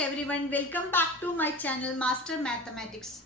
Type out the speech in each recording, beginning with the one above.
everyone, welcome back to my channel Master Mathematics.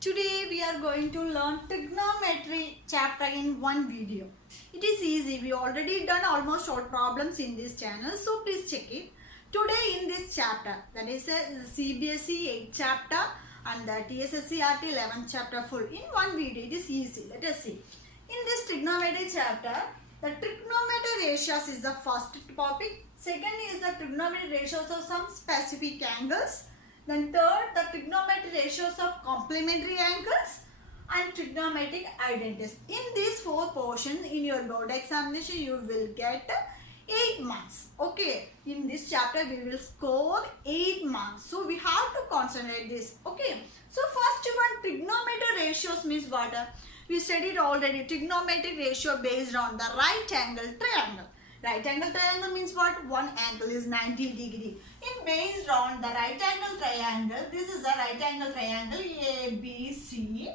Today we are going to learn trigonometry chapter in one video. It is easy, we already done almost all problems in this channel, so please check it. Today in this chapter, that is a CBSE 8 chapter and the TSSCRT 11 chapter full in one video. It is easy, let us see. In this trigonometry chapter, the trigonometry ratios is the first topic. Second is the trigonometry ratios of some specific angles. Then third, the trigonometry ratios of complementary angles and trigonometric identities. In these four portions in your board examination, you will get 8 marks. Okay, in this chapter we will score 8 marks. So we have to concentrate this. Okay, so first one, trigonometry ratios means what? We studied already trigonometric ratio based on the right angle triangle. Right angle triangle means what? One angle is 90 degree. In based on the right angle triangle, this is the right angle triangle ABC.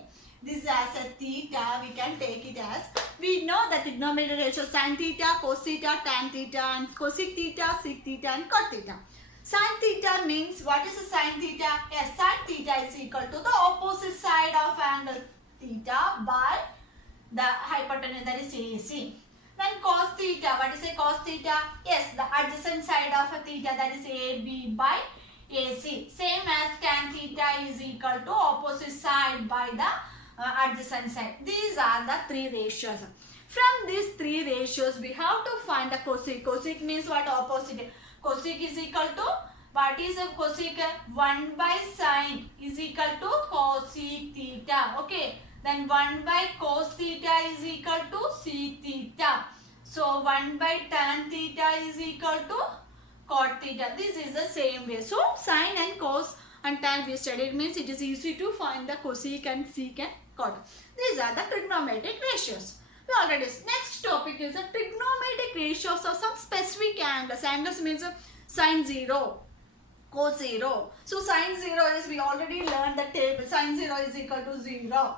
This as a theta, we can take it as, we know the trigonometric ratio sin theta, cos theta, tan theta and cosec theta, sec theta and cot theta. Sin theta means, what is the sin theta? Yes, sin theta is equal to the opposite side of angle theta by the hypotenuse, that is AC. Then cos theta, what is a cos theta? Yes, the adjacent side of a theta, that is AB by AC. Same as tan theta is equal to opposite side by the adjacent side. These are the three ratios. From these three ratios, we have to find the cosec. Cosec means what? Opposite. Cosec is equal to, what is a cosec? 1 by sin is equal to cosec theta. Okay. Then 1 by cos theta is equal to sec theta. So 1 by tan theta is equal to cot theta. This is the same way. So sin and cos and tan we studied, means it is easy to find the cosec and sec and cot. These are the trigonometric ratios. We already, next topic is the trigonometric ratios of some specific angles. Angles means sin 0, cos 0. So sin 0 is, we already learned the table. Sin 0 is equal to 0.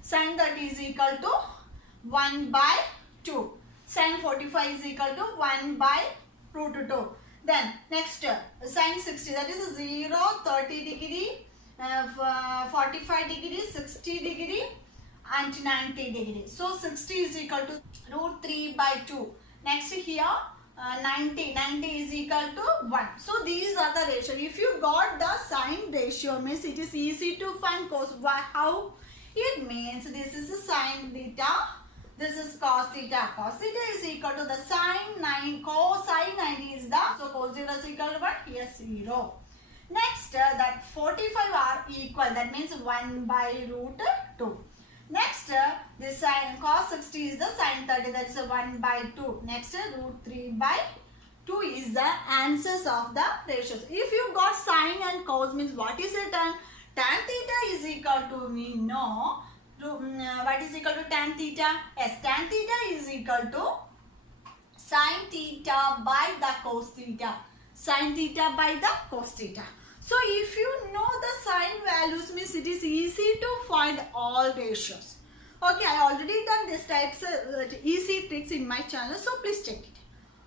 Sin 30 is equal to 1 by 2. Sin 45 is equal to 1 by root 2. Then next, sin 60, that is 0, 30 degree, 45 degree, 60 degree and 90 degree. So 60 is equal to root 3 by 2. Next here 90 is equal to 1. So these are the ratio. If you got the sin ratio, means it is easy to find cos. How? It means this is a sin theta, this is cos theta. Cos theta is equal to the sin 9, cos sin 90 is the, so cos 0 is equal to what? Here 0. Next, that 45 are equal, that means 1 by root 2. Next, this sin cos 60 is the sin 30, that is 1 by 2. Next, root 3 by 2 is the answers of the ratios. If you got sin and cos, means what is it? Tan theta is equal to, we know, what is equal to tan theta? Yes, tan theta is equal to sin theta by the cos theta. Sin theta by the cos theta. So if you know the sin values, means it is easy to find all ratios. Okay, I already done this types of easy tricks in my channel, so please check it.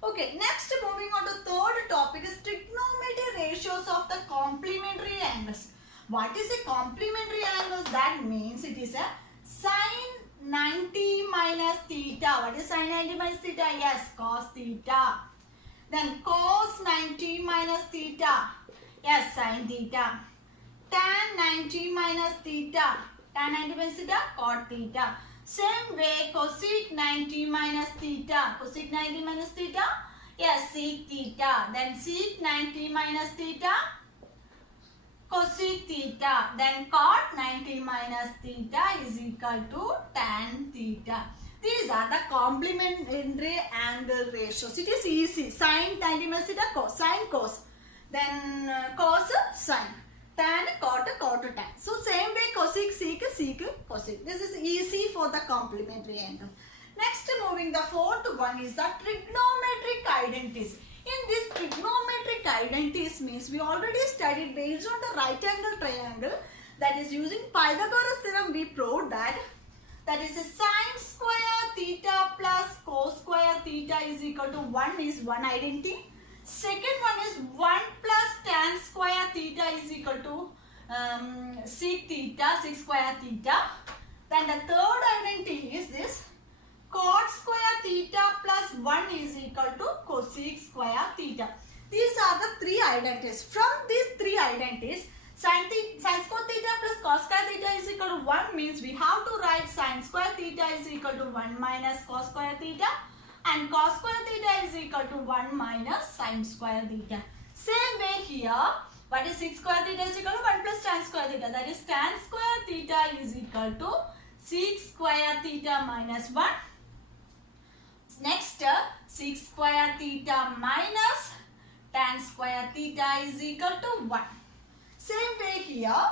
Okay, next moving on to third topic is trigonometry ratios of the complementary angles. What is a complementary angle? That means it is a sin 90 minus theta. What is sin 90 minus theta? Yes, cos theta. Then cos 90 minus theta. Yes, sin theta. Tan 90 minus theta. Tan 90 minus theta, cot theta. Same way, cosec 90 minus theta. Cosec 90 minus theta. Yes, sec theta. Then sec 90 minus theta, cosec theta. Then cot 90 minus theta is equal to tan theta. These are the complementary angle ratios. It is easy. Sin 90 minus theta, cos, sin cos. Then cos sin. Tan cot tan. So same way cosec sec cosec. This is easy for the complementary angle. Next, moving the fourth one is the trigonometric identities. In this trigonometric identities means we already studied based on the right angle triangle, that is using Pythagoras theorem we proved that is a sin square theta plus cos square theta is equal to 1 is one identity. Second one is 1 plus tan square theta sec theta, sec square theta. Then the third identity is this cot square theta plus 1 is equal to cosec square theta. These are the three identities. From these three identities, sin square theta plus cos square theta is equal to 1 means we have to write sin square theta is equal to 1 minus cos square theta, and cos square theta is equal to 1 minus sin square theta. Same way here, what is sec square theta is equal to 1 plus tan square theta, that is tan square theta is equal to sec square theta minus 1. Next, sec square theta minus tan square theta is equal to 1. Same way here,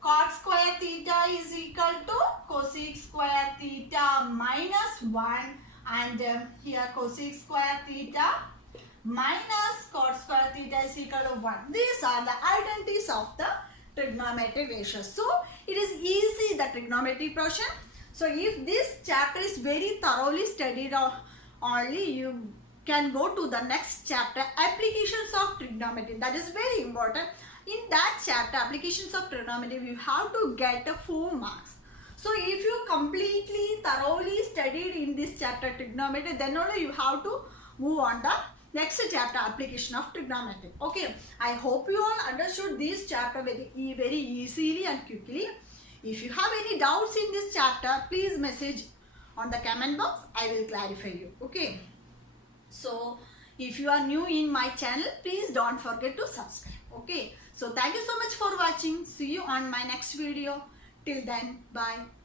cot square theta is equal to cosec square theta minus 1, and here cosec square theta minus cot square theta is equal to 1. These are the identities of the trigonometric ratios. So it is easy, the trigonometry portion. So if this chapter is very thoroughly studied, only you can go to the next chapter, applications of trigonometry. That is very important. In that chapter, applications of trigonometry, you have to get 4 marks. So if you completely thoroughly studied in this chapter trigonometry, then only you have to move on the next chapter, application of trigonometry. Okay, I hope you all understood this chapter very easily and quickly. If you have any doubts in this chapter, please message on the comment box. I will clarify you. Okay. So if you are new in my channel, please don't forget to subscribe. Okay. So thank you so much for watching. See you on my next video. Till then, bye.